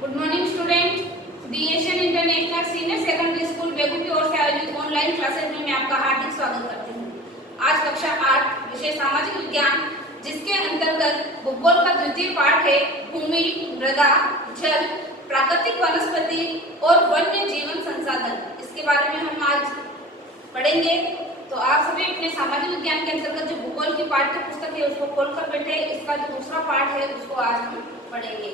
Good morning student. BSN international senior secondary school Begu की ओर से आयोजित ऑनलाइन क्लासेस में मैं आपका हार्दिक स्वागत करती हूँ। आज कक्षा 8 विषय सामाजिक विज्ञान, जिसके अंतर्गत भूगोल का द्वितीय पाठ है भूमि, मृदा, जल, प्राकृतिक वनस्पति और वन्य जीवन संसाधन, इसके बारे में हम आज पढ़ेंगे। तो आप सभी अपने सामाजिक विज्ञान के अंतर्गत जो भूगोल की पाठ्य पुस्तक है उसको खोलकर बैठे। इसका जो दूसरा पाठ है उसको आज हम पढ़ेंगे।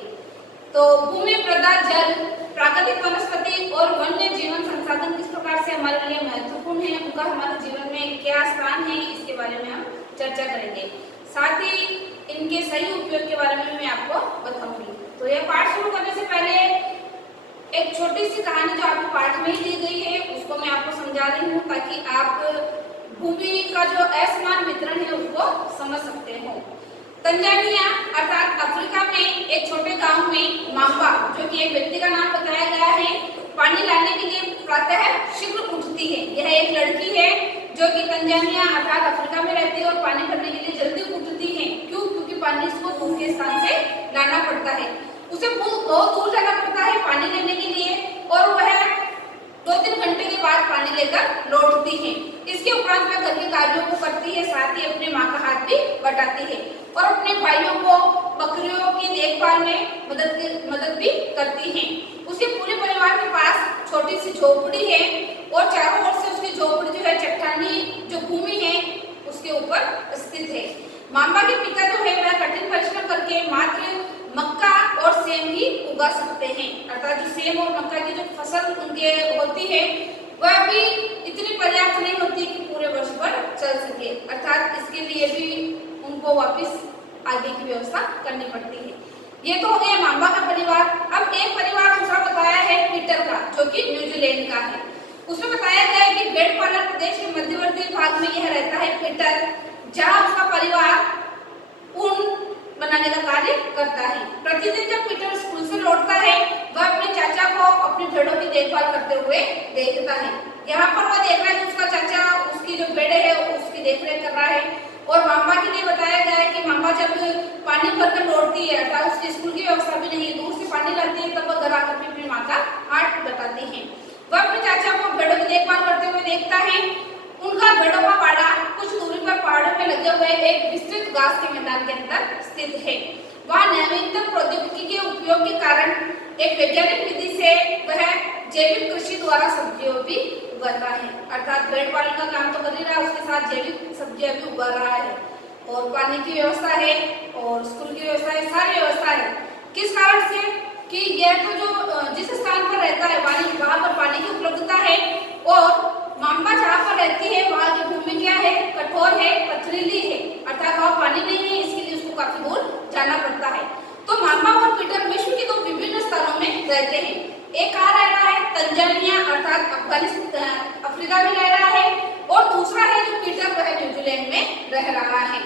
तो भूमि, मृदा, जल, प्राकृतिक वनस्पति और वन्य जीवन संसाधन किस प्रकार से हमारे लिए महत्वपूर्ण है, उनका हमारे जीवन में क्या स्थान है, इसके बारे में हम चर्चा करेंगे। साथ ही इनके सही उपयोग के बारे में मैं आपको बताऊंगी। तो यह पाठ शुरू करने से पहले एक छोटी सी कहानी जो आपको पाठ में ही दी गई है उसको मैं आपको समझा रही हूँ, ताकि आप भूमि का जो असमान वितरण है उसको समझ सकते हो। तंजानिया अर्थात अफ्रीका में एक छोटे गांव में मांबा, जो कि एक व्यक्ति का नाम बताया गया है, पानी लाने के लिए प्रातः शीघ्र उठती है। यह एक लड़की है जो कि तंजानिया अर्थात अफ्रीका में रहती है और पानी भरने के लिए जल्दी उठती है। क्यों? क्योंकि पानी उसको दूर के स्थान से लाना पड़ता है। उसे बहुत दूर जाना पड़ता है पानी लेने के लिए, और वह 2-3 घंटे के बाद पानी लेकर लौटती है। इसके उपरांत वह घर के कार्यों को करती है, साथ ही अपने माँ का हाथ भी बटाती है और अपने भाइयों को बकरियों की देखभाल में मदद भी करती है। उसके पूरे परिवार के पास छोटी सी झोपड़ी है और चारों ओर से उसकी झोपड़ी जो है चट्टानी जो भूमि है उसके ऊपर स्थित है। मांबा के पिता जो है वह कठिन परिश्रम करके मात्र मक्का और सेम ही उगा सकते हैं, अर्थात जो सेम और मक्का की जो फसल उनके होती है वह भी इतनी पर्याप्त नहीं होती कि पूरे वर्ष भर चल सके, अर्थात इसके लिए भी उनको वापस आगे की व्यवस्था करनी पड़ती है। ये तो हो गया मांबा का परिवार। अब एक परिवार दूसरा बताया है पीटर का, जो कि न्यूजीलैंड का है। उसमें बताया गया है कि भेड़ पालन प्रदेश के मध्यवर्ती भाग में यह रहता है पीटर, जहाँ उसका परिवार ऊन बनाने का कार्य करता है। प्रतिदिन जब पीटर स्कूल से लौटता है वह अपने चाचा को अपनी भेड़ों की देखभाल करते हुए देखता है। यहाँ पर वह देख रहा है कि उसका चाचा उसकी जो भेड़ें है उसकी देखरेख कर रहा है। और मांबा के लिए बताया गया है कि मांबा जब पानी भरकर लौटती है, अर्थात उसकी स्कूल की व्यवस्था भी नहीं है, दूर से पानी लाती है, तब वह घर आकर भी अपनी माँ का हाथ बटाती है। वह अपने चाचा को भेड़ों की देखभाल करते हुए देखता है। उनका भेड़ों का बाड़ा कुछ दूरी पर पहाड़ों में लगे हुए एक विस्तृत घास के मैदान के अंदर स्थित है। वहाँ नवीनतम प्रौद्योगिकी के उपयोग के कारण एक वैज्ञानिक विधि से वह जैविक कृषि द्वारा सब्जियों भी उगाता है, अर्थात भेड़ पालन का काम तो कर ही रहा है, उसके साथ जैविक सब्जियां भी उगा रहा है। और पानी की व्यवस्था है और स्कूल की व्यवस्था है, सारी व्यवस्था है। किस कारण से? कि यह तो जो जिस स्थान पर रहता है वहाँ पर पानी की उपलब्धता है, और मांबा जहाँ पर रहती है वहाँ की भूमि क्या है? कठोर है, पथरीली है, अर्थात वहाँ पानी नहीं है, इसके लिए उसको काफी दूर जाना पड़ता है। तो मांबा और पीटर विश्व के दो विभिन्न स्थानों में रहते हैं। एक कहाँ रह रहा है? तंजानिया अर्थात अफगानिस्तान अफ्रीका में रह रहा है, और दूसरा है जो पीटर वह न्यूजीलैंड में रह रहा है।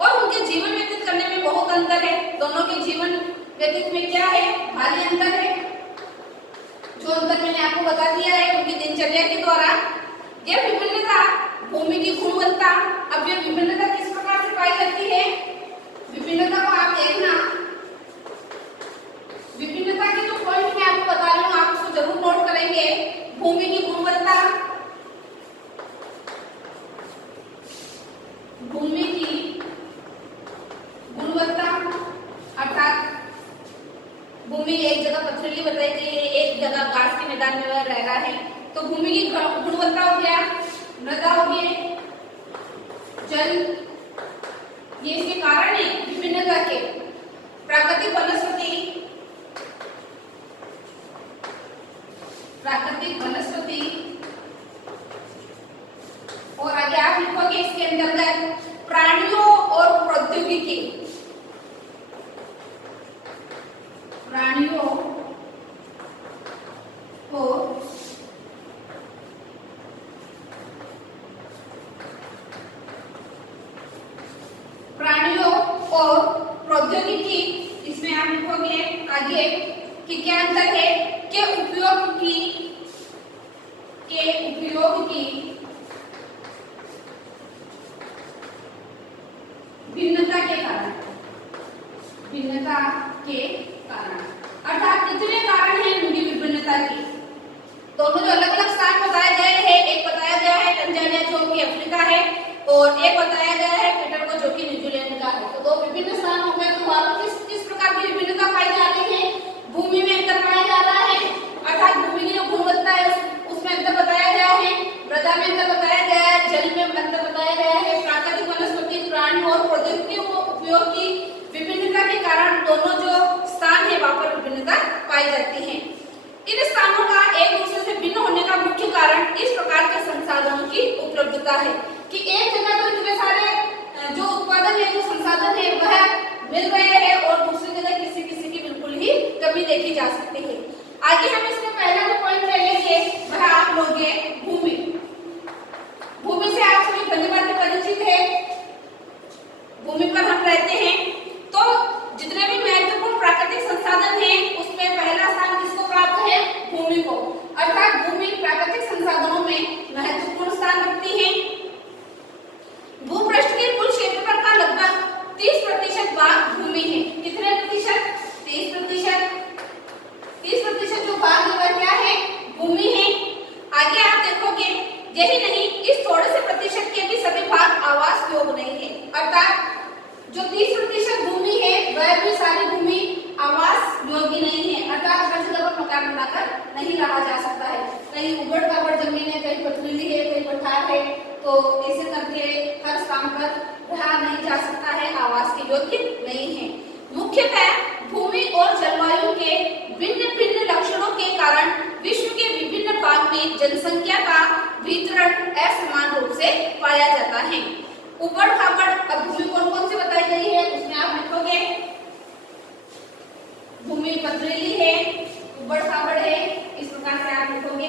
और उनके जीवन व्यतीत करने में बहुत अंतर है। दोनों के जीवन व्यतीत में क्या है? भारी अंतर है। जो अंतर मैंने आपको बता दिया है उनकी दिनचर्या के द्वारा। यह विभिन्नता भूमि की गुणवत्ता, अब यह विभिन्नता किस प्रकार से पाई जाती है? विभिन्नता को आप देखना, विभिन्नता के जो पॉइंट मैं आपको बता रही हूँ आप उसको जरूर नोट करेंगे। भूमि की गुणवत्ता, भूमि की गुणवत्ता अर्थात भूमि एक जगह पथरीली बताई गई है, एक जगह घास के मैदान में वह रह रहा है, तो भूमि की गुणवत्ता हो गया, मृदा हो गई, जल, ये इसके कारण है विभिन्नता के। प्राकृतिक वनस्पति, प्राकृतिक वनस्पति, और आगे आप लिखोगे इसके अंतर्गत प्राणियों और प्रौद्योगिकी, प्राणियों और प्रौद्योगिकी, इसमें आप लिखोगे आगे कि क्या अंतर है? के उपयोग की भिन्नता के कारण, भिन्नता के कारण, अर्थात कितने कारण हैं उनकी विभिन्नता की। दोनों जो अलग अलग स्थान बताए गए हैं, एक बताया गया है तंजानिया जो कि अफ्रीका है और एक बताया गया है पीटरको जो कि न्यूजीलैंड का है। तो दो विभिन्न स्थान हो गए। तो वहां पर किस प्रकार की विभिन्नता पाई जा रही है? भूमि में अंतर पाया जा रहा है, अर्थात भूमि की जो गुणवत्ता है उसमें अंतर बताया गया है, मृदा में अंतर बताया गया है, जल में अंतर बताया गया है, प्राकृतिक वनस्पति प्राणी और प्रौद्योगिकी उपयोग की विभिन्नता के कारण दोनों जो स्थान है वहां पर विभिन्नता पाई जाती है। इन स्थानों का एक दूसरे से भिन्न होने का मुख्य कारण इस प्रकार के संसाधनों की उपलब्धता है कि एक जगह तो इतने सारे जो उत्पादन है, जो संसाधन है वह मिल रहे हैं और दूसरी जगह किसी किसी की बिल्कुल ही कमी देखी जा सकती है। आगे हम इसमें पहला जो पॉइंट लेंगे वह आप लोग भूमि। भूमि से आप सभी भलीभांति परिचित है। भूमि पर हम रहते हैं तो जितने भी महत्वपूर्ण प्राकृतिक संसाधन हैं उसमें पहला स्थान किसको प्राप्त है? भूमि को। अर्थात भूमि प्राकृतिक संसाधनों में महत्वपूर्ण स्थान रखती है। भूपृष्ठ के कुल क्षेत्रफल का लगभग 30% भाग भूमि है। कितने प्रतिशत? 30%। 30% जो भाग है वह क्या है? भूमि है। आगे आप देखोगे यही नहीं, इस थोड़े से प्रतिशत के भी सभी भाग आवास योग्य नहीं है। अर्थात जो 30% भूमि है वह भी सारी भूमि आवास योग्य नहीं है। अर्थात हर जगह पर मकान बनाकर नहीं रहा जा सकता है। कहीं उबड़ खाबड़ जमीन है, कहीं पथरीली है, कहीं पठार है, तो ऐसे करके हर स्थान पर रहा नहीं जा सकता है, आवास के योग्य नहीं है। मुख्यतः भूमि और जलवायु के भिन्न भिन्न लक्षणों के कारण विश्व के विभिन्न भाग में जनसंख्या का वितरण असमान रूप से पाया जाता है। उबड़ खाबड़ अब भूमि कौन कौन सी बताई गई है उसमें आप लिखोगे भूमि पथरीली है, उबड़ खाबड़ है, इस प्रकार से आप लिखोगे।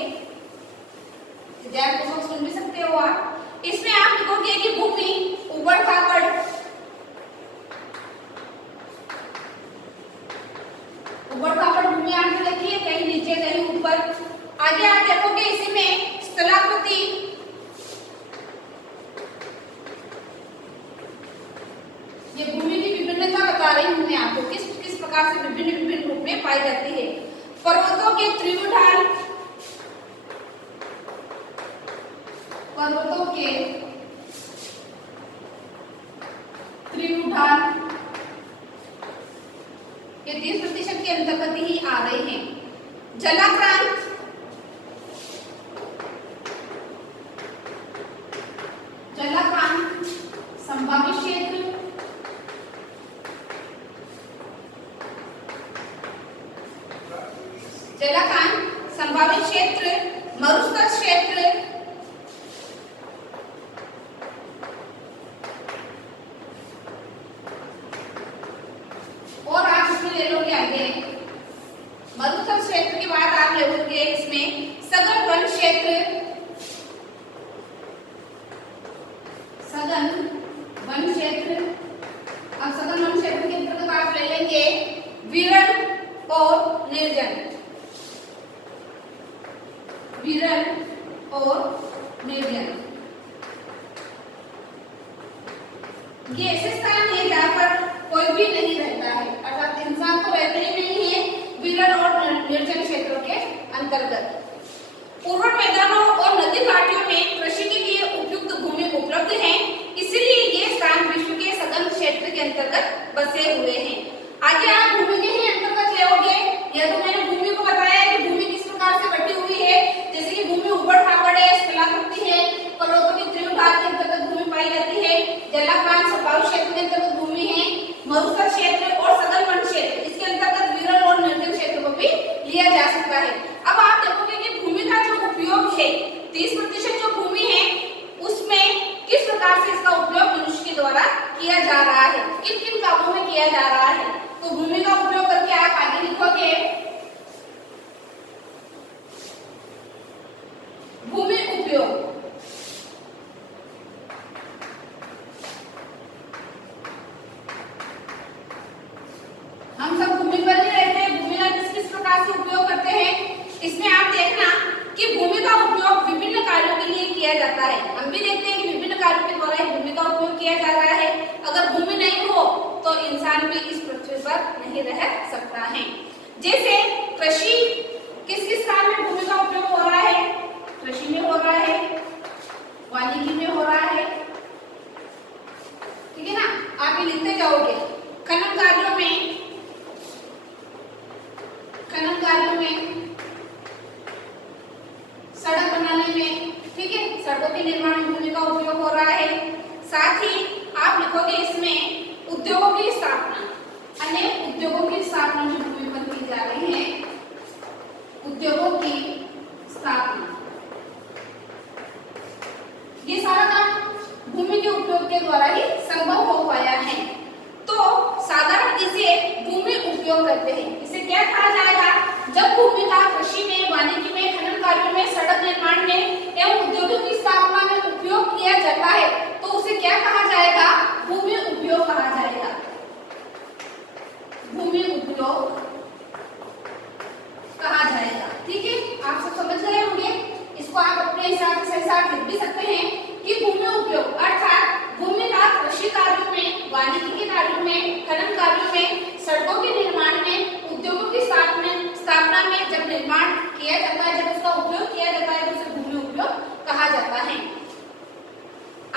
ध्यान सुन भी सकते हो आप। इसमें आप लिखोगे कि भूमि उबड़ खाबड़, उबड़ खाबड़ भूमि आपने लिखी है, कहीं नीचे कहीं ऊपर। आगे आप देखोगे इसी में स्थलाकृति, ये भूमि की विभिन्नता बता रही हूं मैं आपको किस किस प्रकार से विभिन्न विभिन्न रूप में पाई जाती है। पर्वतों के त्रिभुजाल, पर्वतों के त्रिभुजाल ये 30% के अंतर्गत ही आ रहे हैं। जलाक्रांत, जलाक्रांत संभावित क्षेत्र, जलाक्रांत संभावित क्षेत्र, मरुस्थल क्षेत्र, और आप इसमें ले लोगे आगे मरुस्थल क्षेत्र के बाद आप ले लोगे इसमें सघन वन क्षेत्र, सघन वन क्षेत्र। अब सघन वन क्षेत्र के अंतर्गत आप ले लेंगे विरल और निर्जन, विरल और निर्जन। ये ऐसे स्थान है जहाँ पर कोई भी नहीं रहता है, अर्थात इंसान तो रहते ही नहीं है विरल और निर्जन क्षेत्रों के अंतर्गत। उर्वर मैदानों और नदी घाटियों में कृषि के लिए उपयुक्त भूमि उपलब्ध है, इसलिए ये स्थान विश्व के सघन क्षेत्र के अंतर्गत बसे हुए हैं। आगे आप भूमि के ही अंतर्गत लेओगे। यह तो मैंने भूमि को बताया कि भूमि किस प्रकार से बटी हुई है, जैसे कि भूमि उबड़ खाबड़ है, स्थलाकृति है, पर्वतों के त्रिभुजाल के अंतर्गत भूमि पाई जाती है, जलाक्रांत संभावित क्षेत्र के अंतर्गत भूमि है, मरुस्थल क्षेत्र और सघन वन क्षेत्र इसके अंतर्गत विरल और निर्जन क्षेत्र को भी लिया जा सकता है। अब आप देखोगे कि भूमि का जो उपयोग है 30% जो भूमि है उसमें किस प्रकार से इसका उपयोग मनुष्य के द्वारा किया जा रहा है, किन किन कामों में किया जा रहा है। तो भूमि का उपयोग करके आप आगे लिखोगे भूमि उपयोग। हम सब भूमि पर ही रहते हैं, भूमि का किस किस प्रकार से उपयोग करते हैं इसमें आप देखना कि भूमि का उपयोग विभिन्न कार्यों के लिए किया जाता है। हम भी देखते हैं कि विभिन्न कार्यों के द्वारा भूमि का उपयोग किया जा रहा है। अगर भूमि नहीं हो तो इंसान भी इस पृथ्वी पर नहीं रह सकता है। जैसे में, सड़क बनाने में, ठीक है, सड़कों के निर्माण में भूमि का उपयोग हो रहा है। साथ ही आप लिखोगे इसमें उद्योगों की स्थापना, अनेक उद्योगों की स्थापना जो भूमि पर की जा रही है, उद्योगों की स्थापना, ये सारा काम भूमि के उपयोग के द्वारा ही संभव हो पाया है। तो साधारण इसे भूमि उपयोग करते हैं। इसे क्या कहा जाएगा? जब भूमि का कृषि में, वानिकी में, खनन कार्यों में, सड़क निर्माण में एवं उद्योगों की स्थापना में उपयोग किया जाता है तो उसे क्या कहा जाएगा? भूमि उपयोग कहा जाएगा। भूमि उपयोग कहा जाएगा। ठीक है, आप सब समझ गए होंगे। इसको आप अपने हिसाब से साथ लिख भी सकते हैं कि भूमि उपयोग अर्थात भूमि का कृषि कार्यों में, वानिकी के कार्यों में, खनन कार्यों में, सड़कों के निर्माण में, उद्योगों की स्थापना में जब निर्माण किया जाता है, जब उसका उपयोग किया जाता है तो उसे भूमि उपयोग कहा जाता है।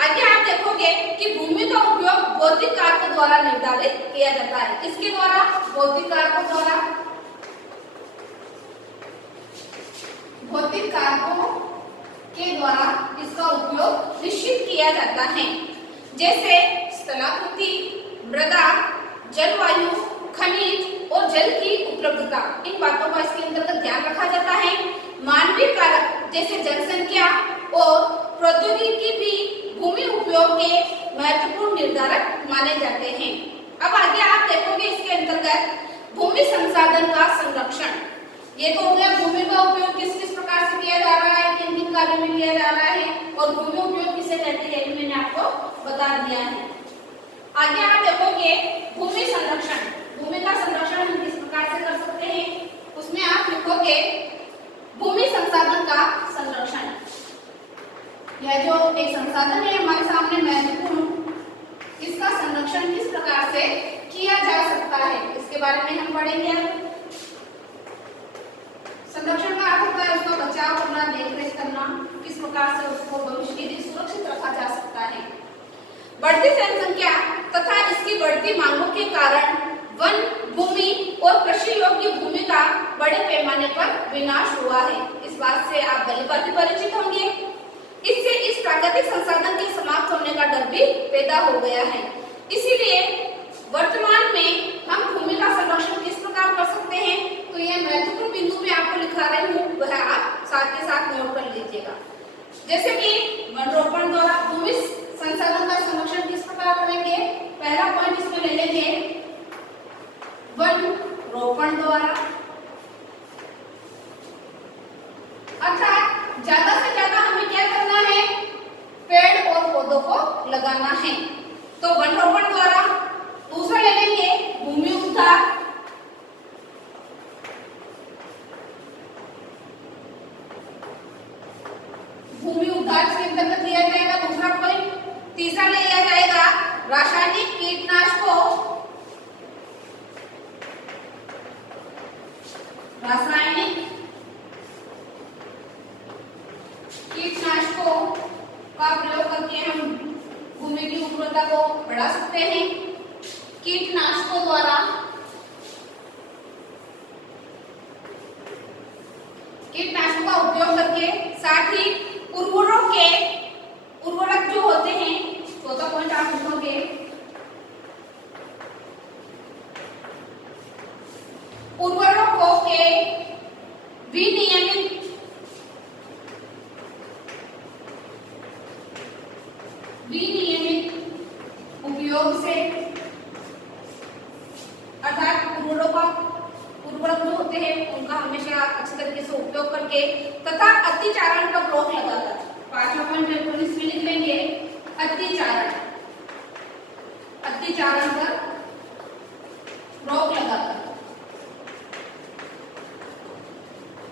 आगे आप देखोगे कि भूमि का उपयोग भौतिक कारकों द्वारा निर्धारित किया जाता है। किसके द्वारा? भौतिक कारकों द्वारा। भौतिक कारकों के द्वारा इसका उपयोग निश्चित किया जाता है, जैसे स्थलाकृति, मृदा, जलवायु, खनिज और जल की उपलब्धता। इन बातों का इसके अंतर्गत ध्यान रखा जाता है। मानवीय कारक जैसे जनसंख्या और प्रौद्योगिकी भी भूमि उपयोग के महत्वपूर्ण निर्धारक माने जाते हैं। अब आगे आप देखोगे इसके अंतर्गत भूमि संसाधन का संरक्षण। ये तो हो गया भूमि का उपयोग किस किस प्रकार से किया जा रहा है, किन किन कार्यों में किया जा रहा है और भूमि उपयोग किसे कहते हैं, ये मैंने आपको बता दिया है। आगे आप देखोगे भूमि संरक्षण। भूमि का संरक्षण हम किस प्रकार से कर सकते हैं, उसमें आप लिखोगे भूमि संसाधन का संरक्षण। यह जो एक संसाधन है हमारे सामने महत्वपूर्ण, इसका संरक्षण किस प्रकार से किया जा सकता है इसके बारे में हम पढ़ेंगे। संरक्षण का अर्थ होता है उसका बचाव करना, देखरेख करना, किस प्रकार से उसको भविष्य के लिए सुरक्षित रखा जा सकता है। बढ़ती जनसंख्या तथा इसकी बढ़ती मांगों के कारण वन भूमि और कृषि योग्य भूमि का बड़े पैमाने पर विनाश हुआ है। इस बात से आप पहले पर भी परिचित होंगे। इससे इस प्राकृतिक संसाधन के समाप्त होने का डर भी पैदा हो गया है। इसीलिए वर्तमान में हम भूमि का संरक्षण किस प्रकार कर सकते हैं, तो यह महत्वपूर्ण बिंदु मैं आपको लिखा रही हूँ, वह आप साथ के साथ नोट कर लीजिएगा। जैसे कि वन रोपण द्वारा भूमि संसाधन का संरक्षण किस प्रकार करेंगे, पहला पॉइंट इसमें ले लेंगे वन रोपण द्वारा, अर्थात ज्यादा से ज्यादा हमें क्या करना है, पेड़ और पौधों को लगाना है, तो वन रोपण द्वारा। दूसरा ले लेंगे भूमि उद्धार, भूमि उद्धार के अंतर्गत लिया जाएगा दूसरा पॉइंट। तीसरा ले लिया जाएगा रासायनिक कीटनाशकों, रासायनिक कीटनाशकों का प्रयोग करके हम भूमि की उर्वरता को बढ़ा सकते हैं। कीटनाशकों द्वारा, कीटनाशकों का उपयोग करके, साथ ही उर्वरक जो होते हैं, चौथा पॉइंट आप लिखोगे उर्वरकों के विनियमित उपयोग से, अर्थात उर्वरक जो होते हैं उनका हमेशा अच्छी तरीके से उपयोग करके तथा अतिचारण पर रोक लगाकर। पांचवा पॉइंट इसमें लिख लेंगे अतिचारण, अतिचारण पर रोक लगाकर।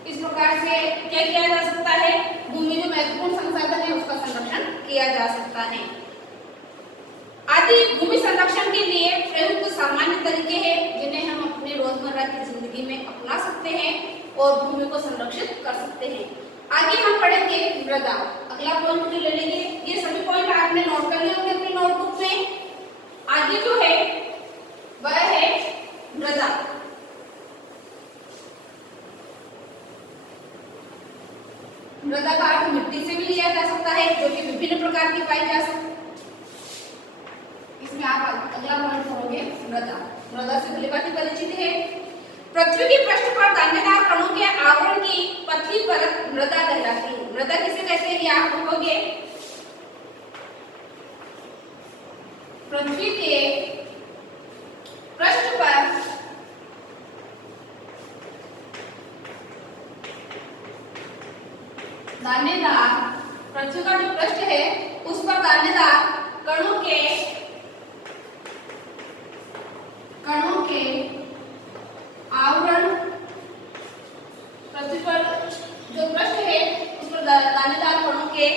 इस प्रकार से क्या किया जा सकता है, भूमि जो महत्वपूर्ण संसाधन है उसका संरक्षण किया जा सकता है। आदि भूमि संरक्षण के लिए प्रयुक्त सामान्य तरीके हैं जिन्हें हम अपने रोजमर्रा की जिंदगी में अपना सकते हैं और भूमि को संरक्षित कर सकते हैं। आगे हम पढ़ेंगे मृदा। अगला पॉइंट जो ले लेंगे, ये सभी पॉइंट आपने नोट कर लिए होंगे अपनी नोटबुक में। आगे जो है वह है मृदा। मृदा का अर्थ मिट्टी से भी लिया जा सकता है, जो कि विभिन्न प्रकार की पाई जा सकती है। इसमें आप अगला पॉइंट करोगे मृदा। मृदा से भलीभांति परिचित है। पृथ्वी की पृष्ठ पर दानेदार कणों के आवरण की पतली परत मृदा कहलाती है। मृदा किसे कहते हैं ये आप लिखोगे। पृथ्वी के पृष्ठ पर दानेदार, पृथ्वी का जो पृष्ठ है उस पर दानेदार कणों के आवरण, पृथ्वी पर जो पृष्ठ है उस पर दानेदार कणों के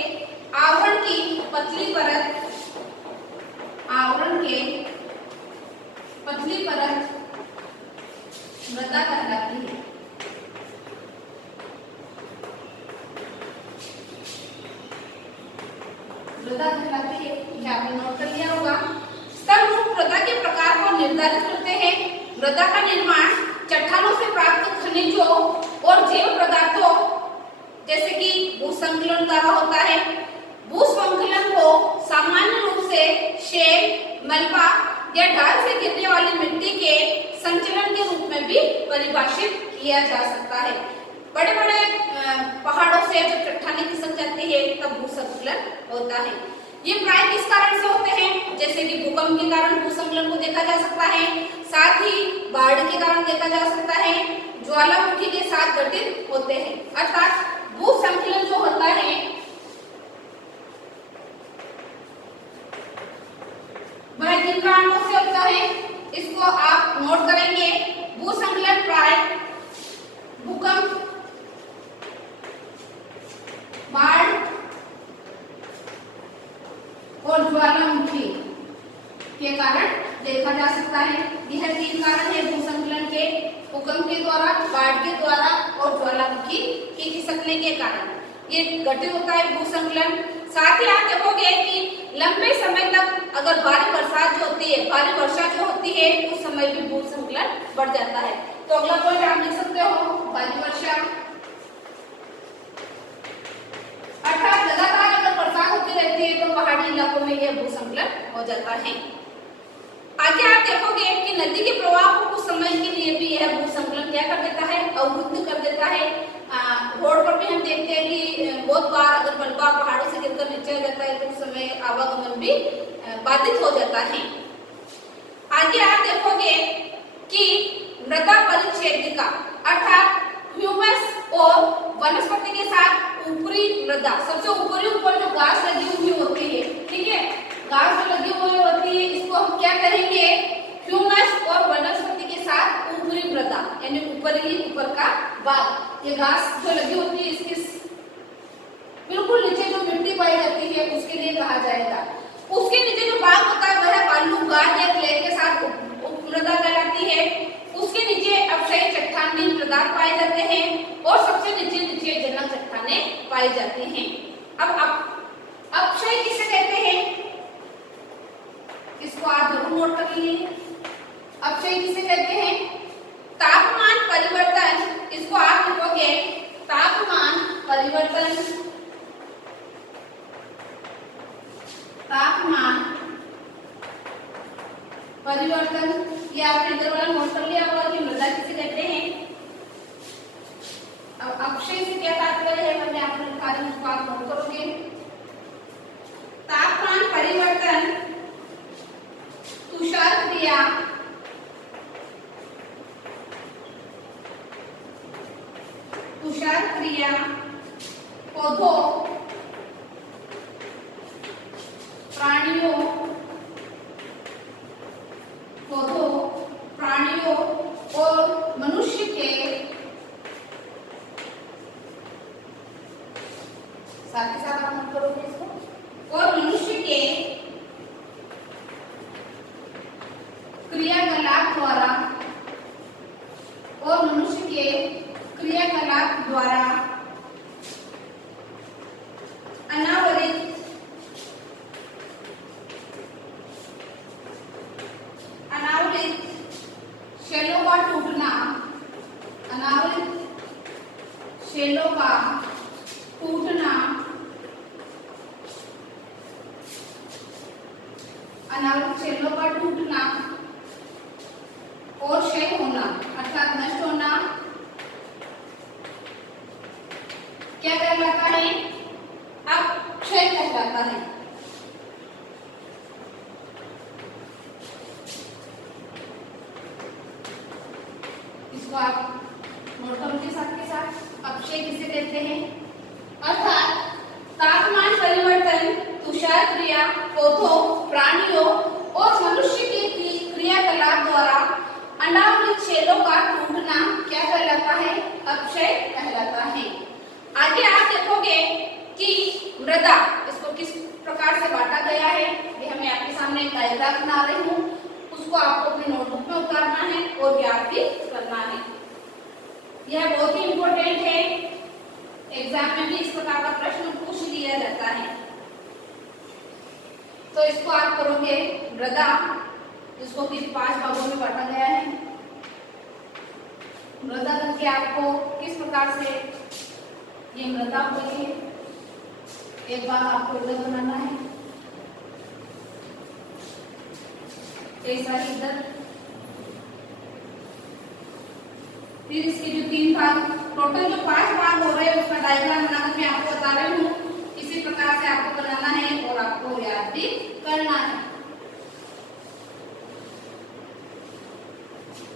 आवरण की पतली परत, आवरण के पतली परत मृदा कहलाती है। मृदा कहलाती है, यह आपने नोट कर लिया होगा। स्तररूप मृदा के प्रकार को निर्धारित करते हैं। मृदा का निर्माण चट्टानों से प्राप्त खनिजों और जैव पदार्थों जैसे कि भूसंकलन द्वारा होता है। भूसंकलन को सामान्य रूप से शेल, मलबा या ढाल से गिरने वाली मिट्टी के संचलन के रूप में भी परिभाषित किया जा सकता है। बड़े बड़े पहाड़ों से जब चट्टानें खिसक जाती है तब भूसंकलन होता है। ये प्राय किस कारण से होते हैं? जैसे कि भूकंप के कारण भूसंकलन को देखा जा सकता है, साथ ही बाढ़ के कारण देखा जा सकता है, ज्वालामुखी के साथ घटित होते हैं। अर्थात भूसंकलन जो होता है वह किन कारणों से होता है, इसको आप नोट करेंगे। भूसंकलन प्राय भूकंप, बाढ़ और ज्वालामुखी के कारण देखा जा सकता है। यह तीन कारण है भूसंकलन के, भूकंप के द्वारा, बाढ़ के द्वारा और ज्वालामुखी के खिसकने के कारण ये घटित होता है भूसंकलन। साथ ही आप देखोगे कि लंबे समय तक अगर भारी बरसात जो होती है, भारी वर्षा जो होती है उस समय भी भूसंकलन बढ़ जाता है। तो अगला पॉइंट आप लिख सकते हो भारी वर्षा। अर्थात लगातार अगर बरसात होती रहती है तो पहाड़ी इलाकों में यह भूसंकलन हो जाता है। आगे आप देखोगे कि नदी के प्रवाह को कुछ समय के लिए भी यह भूसंकलन क्या कर देता है, अवरुद्ध कर देता है। रोड पर भी हम देखते हैं कि बहुत बार अगर मलबा पहाड़ों से गिरकर नीचे आ जाता है तो उस समय आवागमन भी बाधित हो जाता है। आगे आप देखोगे कि मृदा परिच्छेदिका अर्थात ह्यूमस और वनस्पति के साथ ऊपरी मृदा, सबसे ऊपर जो घास लगी हुई होती है, ठीक है, घास जो लगी हुई होती है इसको हम क्या कहेंगे, ह्यूमस और वनस्पति के साथ ऊपरी मृदा, यानी ऊपर का भाग। ये घास जो लगी होती है इसके बिल्कुल नीचे जो मिट्टी पाई जाती है उसके लिए कहा जाएगा। उसके नीचे जो भाग होता है वह बालू, गाद या क्ले के साथ मृदा कहलाती है। उसके नीचे अक्षय चट्टानी पदार्थ पाए जाते हैं और सबसे नीचे जलग चट्टानें पाई जाती हैं। अब अक्षय किसे कहते हैं, इसको आप जरूर नोट कर लीजिए। अक्षय किसे कहते हैं? तापमान परिवर्तन, इसको आप लिखोगे तापमान परिवर्तन। तापमान परिवर्तन, ये आपने इधर वाला नोट कर लिया होगा कि मृदा किसे कहते हैं। अब अक्षय से क्या तात्पर्य है मैंने आपको लिखा है, उसको आप नोट करोगे। तापमान परिवर्तन, तुषार क्रिया, पौधों, प्राणियों और मनुष्य के साथ ही साथ आप नोट करोगे इसको, और मनुष्य के क्रियाकलाप द्वारा अनावृत शैलों का टूटना, टूटना, अनावृत शैलों का टूटना और क्षय होना अर्थात नष्ट होना क्या कहलाता है? अपक्षय कहलाता है। इसको आप नोट करो के साथ अपक्षय किसे कहते हैं? अर्थात तापमान परिवर्तन, तुषार क्रिया, पौधों, प्राणियों और मनुष्य के क्रियाकलाप द्वारा अनावृत शैलों का टूटना क्या कहलाता है? अपक्षय कहलाता है। आगे आप देखोगे कि मृदा, इसको किस प्रकार से बांटा गया है। ये मैं आपके सामने एक डायग्राम बना रही हूँ, उसको आपको अपनी नोटबुक में उतारना है और याद भी करना है। यह बहुत ही इम्पोर्टेंट है, एग्जाम में भी इस प्रकार का प्रश्न पूछ लिया जाता है। तो इसको आप करोगे मृदा, जिसको कि 5 भागों में बांटा गया है। मृदा करके आपको किस प्रकार से ये मृदा हुई है, एक बार आपको इधर बनाना है, ऐसा इधर, फिर इसके जो 3 भाग, टोटल जो 5 भाग हो रहे हैं उसका डायग्राम बनाकर मैं आपको बता रही हूँ। इसी प्रकार से आपको बनाना है और आपको याद भी करना है।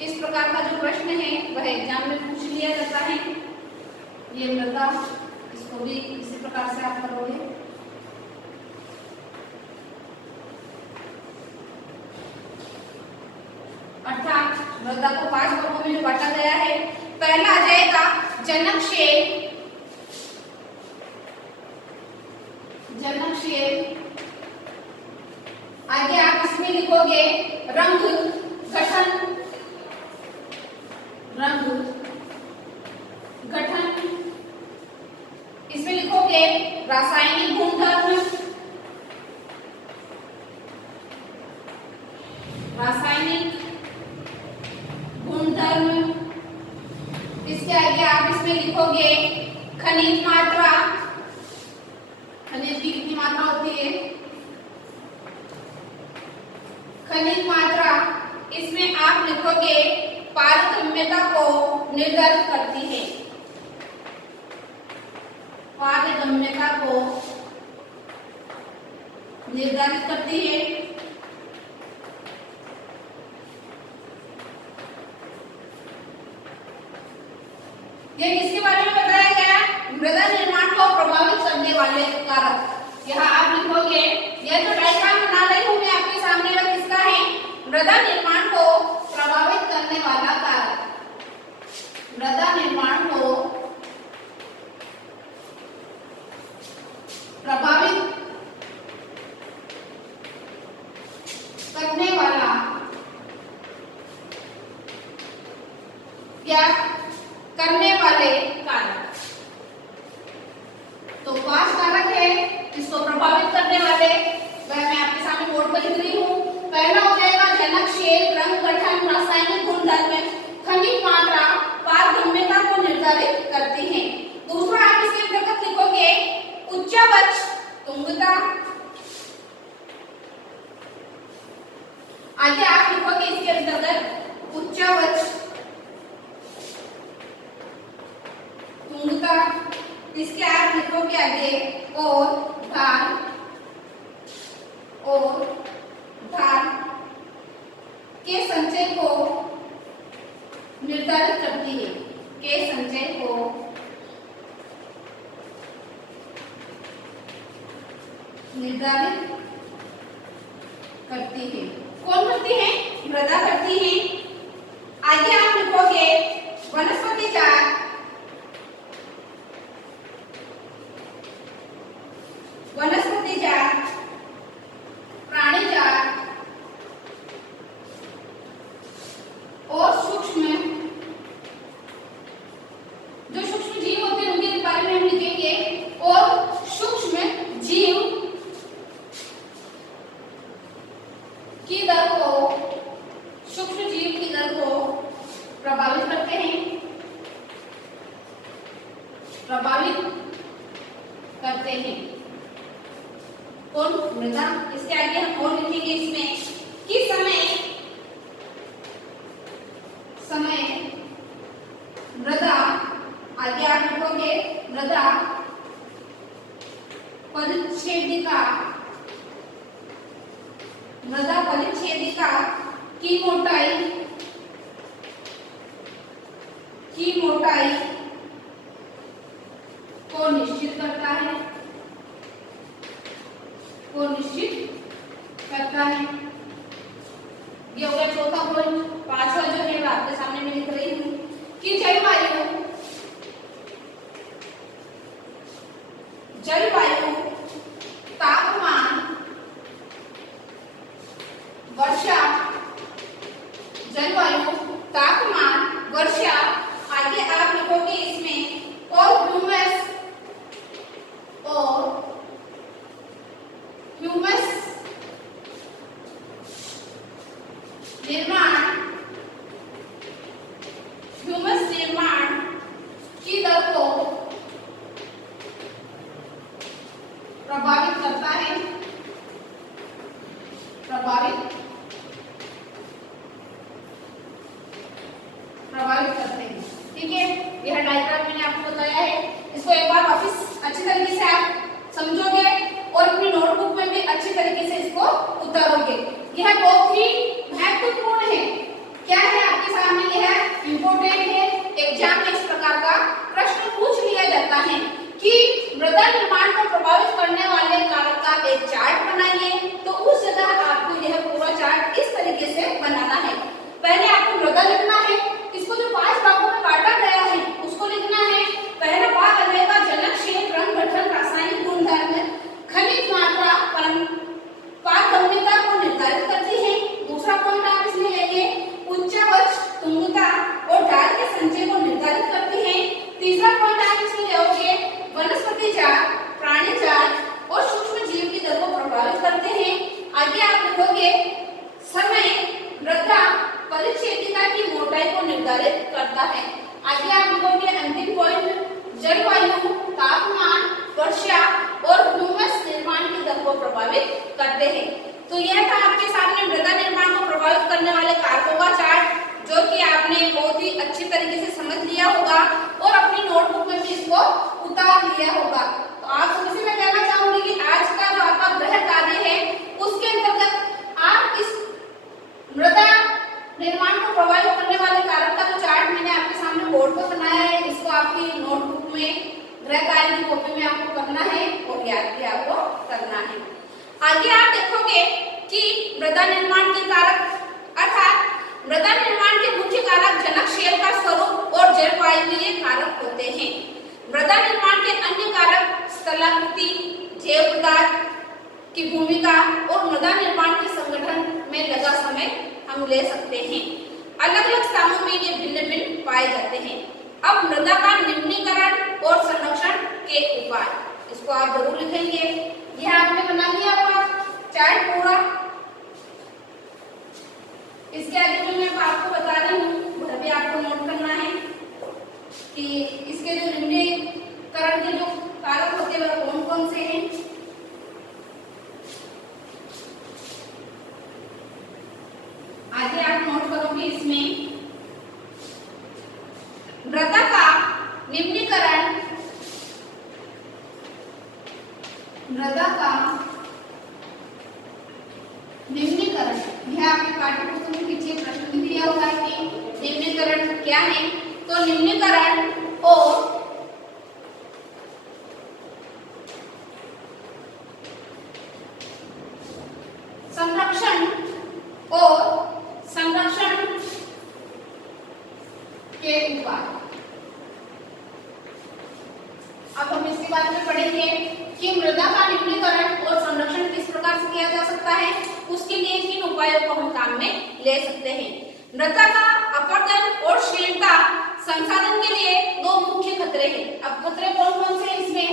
इस प्रकार का जो प्रश्न है वह एग्जाम में पूछ लिया जाता है। ये मृदा, इसको भी इसी प्रकार से आप करोगे। अर्थात मृदा को 5 भागों में जो बांटा गया है, पहला आ जाएगा जनकशैल, जनकशैल। आगे आप इसमें लिखोगे रंग गठन, रंग गठन। इसमें लिखोगे रासायनिक गुणधर्म, रासायनिक गुणधर्म। इसके आगे आप इसमें लिखोगे खनिज मात्रा, खनिज की कितनी मात्रा होती है? खनिज मात्रा। इसमें आप लिखोगे पारगम्यता को निर्धारित करती है, पारगम्यता को निर्धारित करती है। ये किसके बारे में बताया गया? मृदा निर्माण को प्रभावित करने वाले कारक। यहाँ आप लिखोगे, यह जो डायग्राम बना रही हूँ मैं आपके सामने, वह किसका है? मृदा निर्माण को प्रभावित करने वाला कारक। मृदा निर्माण को प्रभावित करने वाला या करने वाले कारक। तो 5 कारक है इसको प्रभावित करने वाले, वह मैं आपके सामने बोर्ड पर लिख रही हूँ। पहला हो जाएगा जनकशैल, रंग गठन, रासायनिक गुणधर्म, खनिज मात्रा, पारगम्यता को निर्धारित करती है। दूसरा आप इसके अंतर्गत लिखोगे उच्चावच, तुंगता। आगे आप लिखोगे इसके अंतर्गत उच्चावच, तुंगता। इसके आप लिखोगे आगे और ढाल, और ढाल के संचय को निर्धारित करती है, के संचय को निर्धारित करती है। कौन करती है? मृदा करती है। आगे आप लिखोगे वनस्पति जात, वनस्पति जात, प्राणी जात और सूक्ष्म, जो सूक्ष्म जीव होते हैं उनके बारे में हम लिखेंगे। और सूक्ष्म जीव की दर को, सूक्ष्म जीव की दर को प्रभावित करते हैं, प्रभावित करते हैं। कौन? मृदा। इसके आगे हम और लिखेंगे इसमें कि समय मृदा, आगे आप लिखोगे मृदा परिच्छेदिका की मोटाई को निश्चित करता है। ये हो गया चौथा पॉइंट। पांचवा जो है मैं आपके सामने में लिख रही हूँ कि जलवायु, तापमान, वर्षा, आगे आप लिखोगे इसमें और ह्यूमस निर्माण की दर को प्रभावित करता है। प्रभावित करते हैं। ठीक है, यह डायग्राम मैंने आपको बताया है। इसको एक बार वापस अच्छी तरीके से आप समझोगे और अपनी नोटबुक में भी अच्छी तरीके से इसको उतारोगे। यह बहुत ही महत्वपूर्ण है। क्या है आपके सामने? यह इंपॉर्टेंट है। एग्जाम में इस प्रकार का प्रश्न पूछ लिया जाता है कि मृदा निर्माण को प्रभावित करने वाले कारक का एक चार्ट बनाइए। तो उस जगह आपको यह पूरा चार्ट इस तरीके से बनाना है। पहले आपको मृदा लिखना है। इसको जो 5 भागों में बांटा गया है उसको लिखना है। पहला भाग रहेगा जनकशील, रंग गठन, रासायनिक गुणधर्म, खनिज मात्रा, पारगम्यता को निर्धारित करती है। दूसरा पॉइंट आप इसमें लेंगे उच्चावच, तुंगता और ढाल के संचय को निर्धारित करती है। तीसरा पॉइंट आप इसमें लोगे वनस्पति जात, प्राणी जात और सूक्ष्म जीव की दर को प्रभावित करते हैं। आगे आप लिखोगे समय मृदा परिच्छेदिका की मोटाई को निर्धारित करता है। आगे आप लिखोगे अंतिम पॉइंट जलवायु, तापमान, वर्षा और ह्यूमस निर्माण की दर को प्रभावित करते हैं। तो यह था आपके सामने मृदा निर्माण को प्रभावित करने वाले कारकों का चार्ट, जो कि आपने बहुत ही अच्छी तरीके से समझ लिया होगा और अपनी नोटबुक में भी इसको उतार लिया होगा। तो आप सभी से मैं कहना चाहूंगी कि आज का जो आपका गृह कार्य है उसके अंतर्गत आप इस मृदा निर्माण को प्रभावित करने वाले कारक का जो चार्ट मैंने आपके सामने बोर्ड पर बनाया है, इसको आपकी नोटबुक में गृह कार्य की कॉपी में आपको करना है और याद भी आपको करना है। आगे आप देखोगे कि मृदा निर्माण के कारक अर्थात मृदा निर्माण के मुख्य कारक जनकशैल का स्वरूप और जलवायुवीय कारक होते हैं। मृदा निर्माण के अन्य कारक स्थलाकृति, जैव पदार्थ की भूमिका और मृदा निर्माण के संगठन में लगा समय हम ले सकते हैं। अलग अलग स्थानों में ये भिन्न भिन्न पाए जाते हैं। अब मृदा का निम्नीकरण और संरक्षण के उपाय, इसको आप जरूर लिखेंगे। यह आपने बना दिया आपका चार्ट पूरा। इसके आगे जो मैं आपको बता रही हूँ वह भी आपको नोट करना है कि इसके जो निम्नीकरण के जो कारक होते हैं वह कौन कौन से हैं। आगे आप नोट करोगे इसमें मृदा का निम्नीकरण, यह आपके पाठ्य पुस्तक में पीछे प्रश्न भी दिया हुआ है कि निम्नीकरण क्या है। तो निम्नीकरण और संरक्षण के उपाय। अब हम इसके बारे में पढ़ेंगे कि मृदा का निम्नीकरण और संरक्षण किस प्रकार से किया जा सकता है, उसके लिए किन उपायों को हम काम में ले सकते हैं। मृदा का अपरदन और क्षीणता संसाधन के लिए दो मुख्य खतरे हैं। अब खतरे कौन कौन से इसमें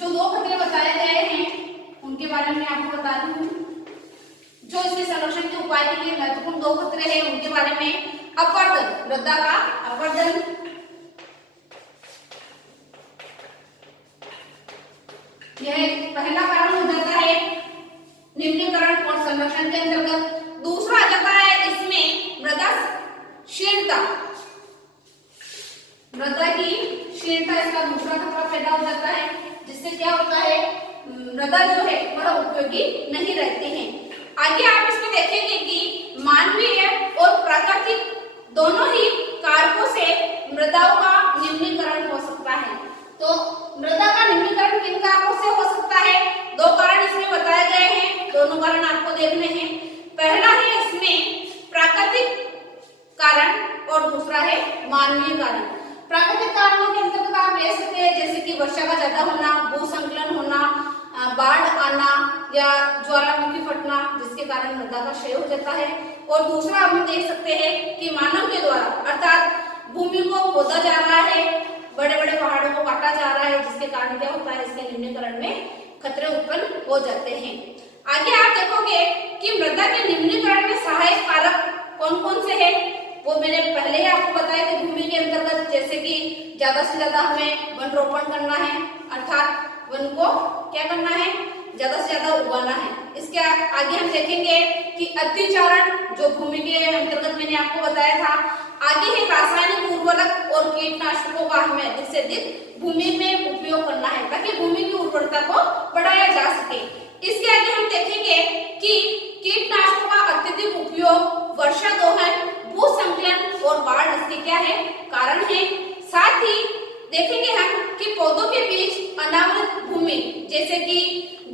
जो दो खतरे बताए गए हैं उनके बारे में आपको बता रही हूँ। जो इसके संरक्षण के उपाय के लिए महत्वपूर्ण दो खतरे हैं उनके बारे में। अपरदन, मृदा का अपरदन, मृदा की क्षीणता इसका दूसरा खतरा पैदा हो जाता है, जिससे क्या होता है, मृदा जो है वह उपयोगी नहीं रहती है। आगे आप इसमें देखेंगे कि मानवीय और प्राकृतिक दोनों ही कारकों से मृदाओं का निम्नीकरण हो सकता है। तो मृदा का निम्नीकरण किन कारकों से हो सकता है? दो कारण इसमें बताए गए हैं, दोनों कारण आपको देखने हैं। पहला है इसमें प्राकृतिक कारण और दूसरा है मानवीय कारण। प्राकृतिक कारणों के अंतर्गत आप ले सकते हैं जैसे कि वर्षा का ज्यादा होना, भूसंकलन होना, बाढ़ आना या ज्वालामुखी फटना, जिसके कारण मृदा का क्षय हो जाता है। और दूसरा हम देख सकते हैं कि मानव के द्वारा, अर्थात भूमि को खोदा जा रहा है, बड़े बड़े पहाड़ों को काटा जा रहा है, जिसके कारण क्या होता है, इसके निम्नीकरण में खतरे उत्पन्न हो जाते हैं। आगे आप देखोगे कि मृदा के निम्नीकरण में सहायक कारक कौन कौन से हैं, वो मैंने पहले ही आपको बताया कि भूमि के अंतर्गत जैसे कि ज्यादा से ज्यादा हमें वन रोपण करना है, अर्थात वन को क्या करना है, ज्यादा से ज्यादा उगाना है। इसके आगे हम देखेंगे कि अतिचारण, जो भूमि के अंतर्गत मैंने आपको बताया था। आगे है रासायनिक उर्वरक और कीटनाशकों का हमें अधिक से अधिक भूमि में उपयोग करना है, ताकि भूमि की उर्वरता को बढ़ाया जा सके। इसके आगे हम देखेंगे कि कीटनाशकों का अत्यधिक उपयोग वर्षा दोहन, भूसंकलन और बाढ़ इसके क्या है, कारण है। साथ ही देखेंगे हम कि पौधों के बीच अनावृत भूमि जैसे कि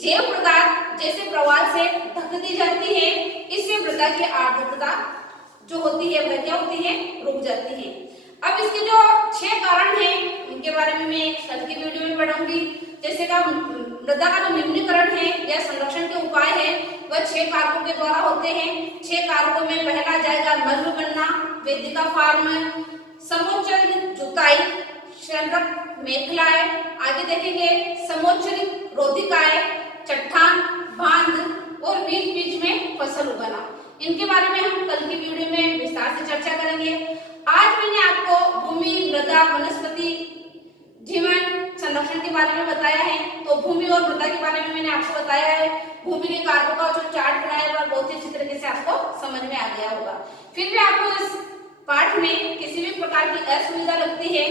जैव पदार्थ जैसे प्रवाह से ढक दी जाती है, इससे मृदा की आर्द्रता जो होती है वह क्या होती है, रुक जाती है। अब इसके जो 6 कारण हैं उनके बारे में मैं कल की वीडियो में पढ़ाऊंगी। जैसे का मृदा का जो निम्नीकरण है या संरक्षण के उपाय है वह 6 कारकों के द्वारा होते हैं। 6 कारकों में पहला जाएगा मल्ल बनना, वेदिका फार्म, समोच्चरित जुताई, संरक मेखलाएं, आगे देखेंगे समोच्चरित रोधिकाएं, चट्टान, बांध और बीच बीच में फसल उगाना। इनके बारे में हम कल की वीडियो में विस्तार से चर्चा करेंगे। आज मैंने आपको भूमि, मृदा, वनस्पति जीवन संरक्षण के बारे में बताया है। तो भूमि और मृदा के बारे में मैंने आपको बताया है। भूमि के कारकों का जो चार्ट बनाया हुआ बहुत ही अच्छी तरीके से आपको समझ में आ गया होगा। फिर भी आपको इस पाठ में किसी भी प्रकार की असुविधा लगती है